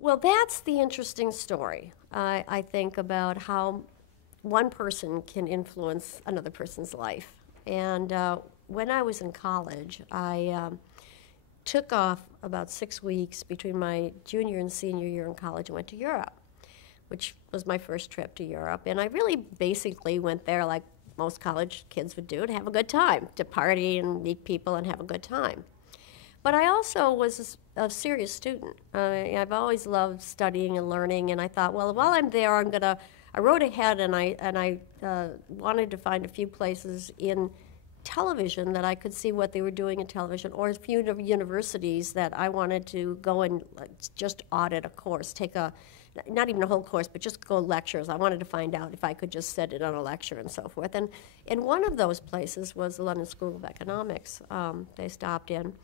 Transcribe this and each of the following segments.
Well, that's the interesting story, I think, about how one person can influence another person's life. And when I was in college, I took off about 6 weeks between my junior and senior year in college and went to Europe, which was my first trip to Europe. And I really basically went there like most college kids would do, to have a good time, to party and meet people and have a good time. But I also was a serious student. I've always loved studying and learning, and I thought, well, while I'm there, I wrote ahead, and I wanted to find a few places in television that I could see what they were doing in television, or a few universities that I wanted to go and just audit a course, not even a whole course, but just go lectures. I wanted to find out if I could just sit in on a lecture and so forth. And one of those places was the London School of Economics. They stopped in.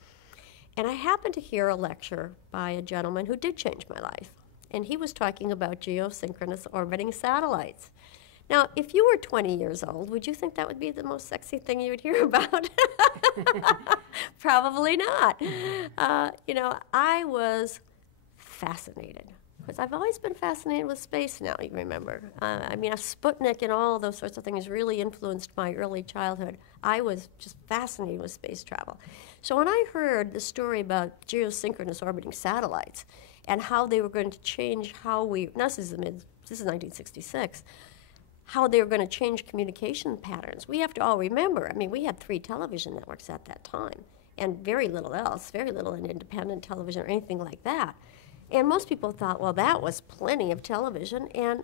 And I happened to hear a lecture by a gentleman who did change my life. And he was talking about geosynchronous orbiting satellites. Now, if you were 20 years old, would you think that would be the most sexy thing you would hear about? Probably not. I was fascinated, because I've always been fascinated with space now, you remember. A Sputnik and all those sorts of things really influenced my early childhood. I was just fascinated with space travel. So when I heard the story about geosynchronous orbiting satellites and how they were going to change this is 1966, how they were going to change communication patterns. We have to all remember, we had 3 television networks at that time, and very little else, very little in independent television or anything like that. And most people thought, well, that was plenty of television. And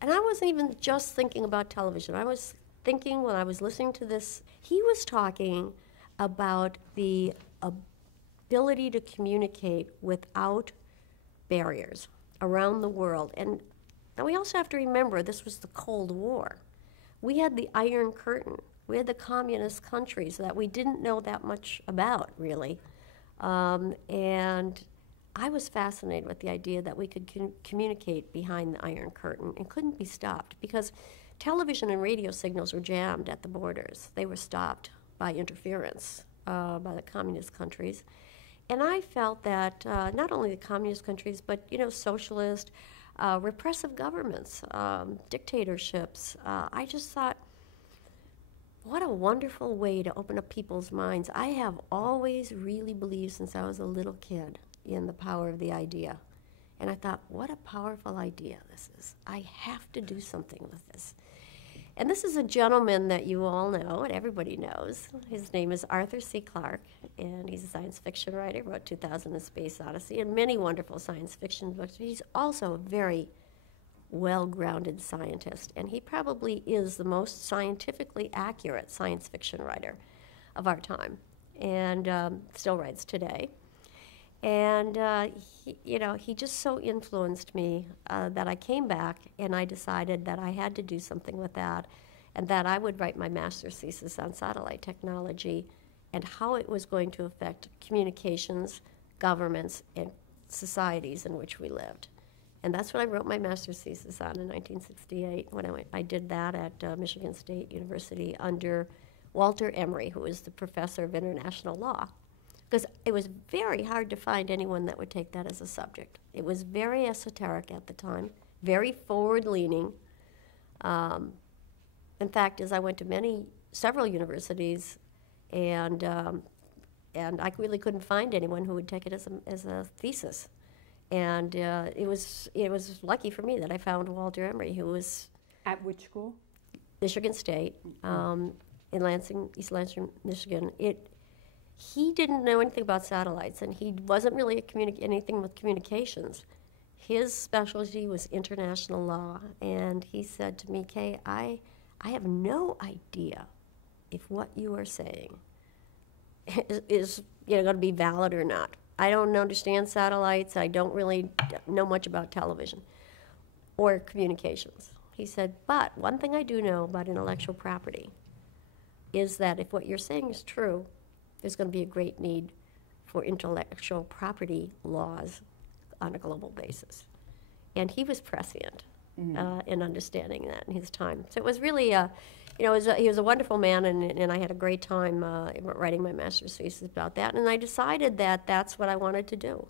I wasn't even just thinking about television. I was thinking, when I was listening to this, he was talking about the ability to communicate without barriers around the world. And we also have to remember, this was the Cold War. We had the Iron Curtain. We had the communist countries that we didn't know that much about, really. And I was fascinated with the idea that we could communicate behind the Iron Curtain and couldn't be stopped, because television and radio signals were jammed at the borders. They were stopped by interference by the communist countries. And I felt that not only the communist countries, but socialist, repressive governments, dictatorships, I just thought, what a wonderful way to open up people's minds. I have always really believed since I was a little kid in the power of the idea. And I thought, what a powerful idea this is. I have to do something with this. And this is a gentleman that you all know, and everybody knows. His name is Arthur C. Clarke, and he's a science fiction writer. He wrote 2000: A Space Odyssey and many wonderful science fiction books. He's also a very well-grounded scientist, and he probably is the most scientifically accurate science fiction writer of our time, and still writes today. And he just so influenced me that I came back and I decided that I had to do something with that, and that I would write my master's thesis on satellite technology and how it was going to affect communications, governments, and societies in which we lived. And that's what I wrote my master's thesis on in 1968 when I did that at Michigan State University under Walter Emery, who was the professor of international law. Because it was very hard to find anyone that would take that as a subject. It was very esoteric at the time, very forward-leaning. In fact, as I went to several universities, and I really couldn't find anyone who would take it as a thesis. And it was lucky for me that I found Walter Emery, who was at which school? Michigan State, in Lansing, East Lansing, Michigan. He didn't know anything about satellites, and he wasn't really anything with communications. His specialty was international law, and he said to me, Kay, I have no idea if what you are saying is going to be valid or not. I don't understand satellites. I don't really know much about television or communications. He said, but one thing I do know about intellectual property is that if what you're saying is true, there's going to be a great need for intellectual property laws on a global basis. And he was prescient in understanding that in his time. So it was really, he was a wonderful man, and I had a great time writing my master's thesis about that. And I decided that that's what I wanted to do.